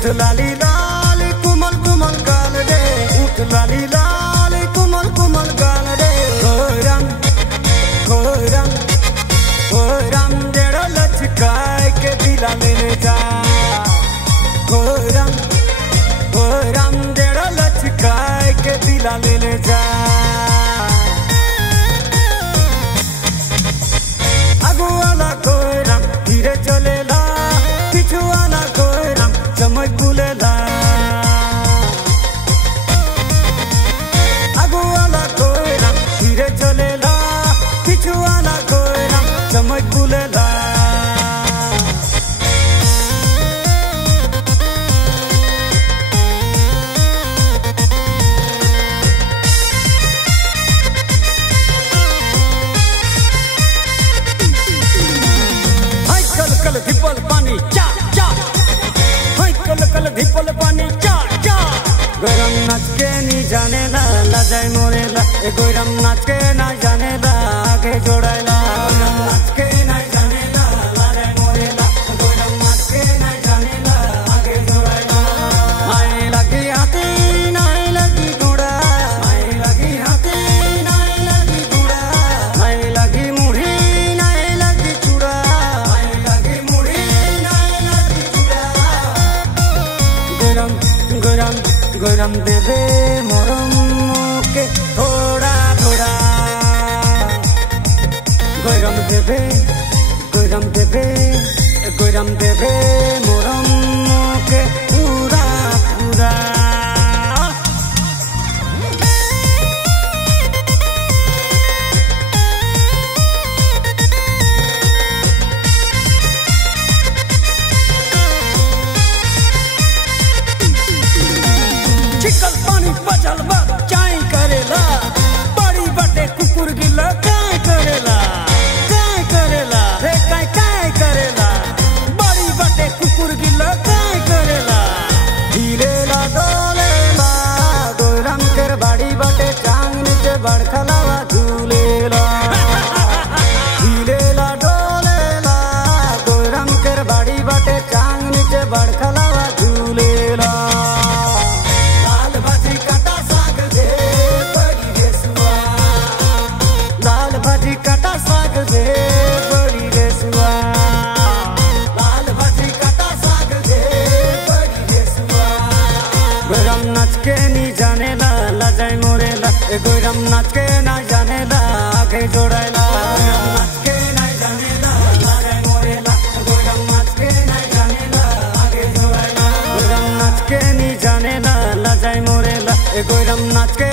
उठ लाली लाल कुमल कुमल गाल रे उठ लाली लाल कुमल कुमल गाल रे कोरम जेड़ा लचकाए के दिला लेने जा कोरम जेड़ा लचकाए के दिला लेने जा आगू वाला कोरम धीरे चलेला पीछू वाला कोरम चमक बुलेला आगू वाला कोरम धीरे चलेला पीछू वाला कोरम चमक बुलेला कल धिपल पानी चा चा हाय कल धिपल पानी चा चा गरम नाच के नहीं जाने ला लजाई मोरेला ए गरम नाच के ना जाने ला आगे जोड़ाइला नाच के नहीं जाने ला लजाई मोरेला गरम नाच के नहीं जाने ला आगे जोड़ाइला आई लगी हाथी नहीं लगी घोड़ा आई लगी हाथी नहीं लगी घोड़ा आई लगी मुड़ी नहीं लगी चूड़ा गरम देवे मोरम के थोड़ा थोड़ा गरम देवे मोरम के पूरा पूरा चिकल पानी पचल बा चाय करेला बड़ी बटे कुकुर गिला काय करेला रे काय करेला बड़ी बटे कुकुर गिला काय करेला ढीलेला डोलेला गोरम कर बाड़ी बटे टांग नीचे बड़खलावा झूलेला ढीलेला डोलेला गोरम कर बाड़ी बटे टांग नीचे बड़खलावा झूलेला लाल भाजी काटा साग दे बड़ी रेसुआ लाल भाजी काटा साग दे बड़ी रेसुआ लाल भाजी काटा साग दे बड़ी रेसुआ गरम नाच के नहीं जाने ला लजाई मोरेला ए गरम नाच के ना जाने ला आगे जोड़ाइला नाच के नहीं जाने ला लजाई मोरेला गरम नाच के नहीं जाने ला आगे जोड़ाइला गरम नाच के नहीं जाने ला लजाई मोरेला ए गरम नाच के